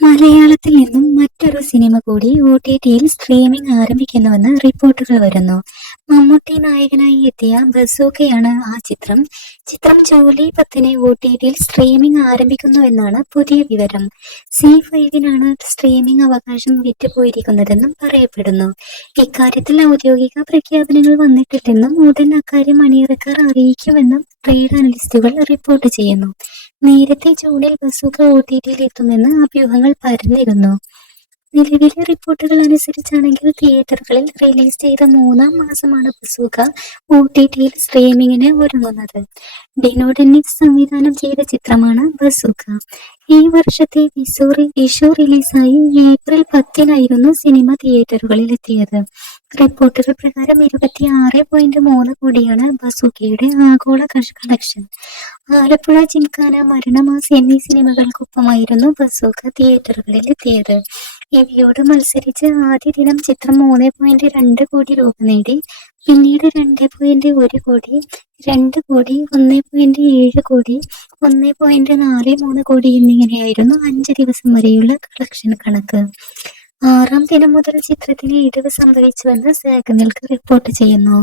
മലയാളത്തിൽ നിന്നും മറ്റൊരു സിനിമ കൂടി ഒ ടി ടിയിൽ സ്ട്രീമിംഗ് ആരംഭിക്കുന്നുവെന്ന് റിപ്പോർട്ടുകൾ വരുന്നു. മമ്മൂട്ടി നായകനായി എത്തിയ ബസൂക്കയാണ് ആ ചിത്രം. ചിത്രം ജൂലൈ പത്തിന് ഒ ടി ടിയിൽ സ്ട്രീമിംഗ് ആരംഭിക്കുന്നുവെന്നാണ് പുതിയ വിവരം. സി ഫൈവിനാണ് സ്ട്രീമിംഗ് അവകാശം വിറ്റുപോയിരിക്കുന്നതെന്നും പറയപ്പെടുന്നു. ഇക്കാര്യത്തിൽ ഔദ്യോഗിക പ്രഖ്യാപനങ്ങൾ വന്നിട്ടില്ലെന്നും ഉടൻ അക്കാര്യം അണിയറക്കാർ അറിയിക്കുമെന്നും ട്രേഡ് അനലിസ്റ്റുകൾ റിപ്പോർട്ട് ചെയ്യുന്നു. നേരത്തെ ജൂണിൽ ബസൂക്ക ഒ ടി ടിയിൽ എത്തുമെന്ന് അഭ്യൂഹങ്ങൾ പരന്നിരുന്നു. നിലവിലെ റിപ്പോർട്ടുകൾ അനുസരിച്ചാണെങ്കിൽ തിയേറ്ററുകളിൽ റിലീസ് ചെയ്ത മൂന്നാം മാസമാണ് ബസൂക്ക ഒ ടി ടിയിൽ സ്ട്രീമിങ്ങിന് ഒരുങ്ങുന്നത്. ഡിനോ സംവിധാനം ചെയ്ത ചിത്രമാണ് ബസൂക്ക ഈ വർഷത്തെ വിഷു റിലീസായി ഏപ്രിൽ പത്തിനായിരുന്നു സിനിമ തിയേറ്ററുകളിൽ എത്തിയത് റിപ്പോർട്ടുകൾ പ്രകാരം ഇരുപത്തി ആറ് പോയിന്റ് മൂന്ന് കോടിയാണ് ബസുക്കയുടെ ആഗോള കളക്ഷൻ ആലപ്പുഴ ജിംഖാന മരണമാസ് എന്നീ സിനിമകൾക്കൊപ്പമായിരുന്നു ബസൂക്ക തിയേറ്ററുകളിൽ എത്തിയത്. ഇവയോട് മത്സരിച്ച് ആദ്യ ദിനം ചിത്രം മൂന്ന് പോയിന്റ് രണ്ട് കോടി രൂപ നേടി. പിന്നീട് രണ്ട് പോയിന്റ് ഒരു കോടി രണ്ട് കോടി ഒന്ന് പോയിന്റ് ഏഴ് കോടി ഒന്ന് പോയിന്റ് നാല് മൂന്ന് കോടി എന്നിങ്ങനെയായിരുന്നു അഞ്ച് ദിവസം വരെയുള്ള കളക്ഷൻ കണക്ക്. ആറാം ദിനം മുതൽ ചിത്രത്തിന് ഇടിവ് സംഭവിച്ചുവെന്ന് സാഗനിൽക്ക് റിപ്പോർട്ട് ചെയ്യുന്നു.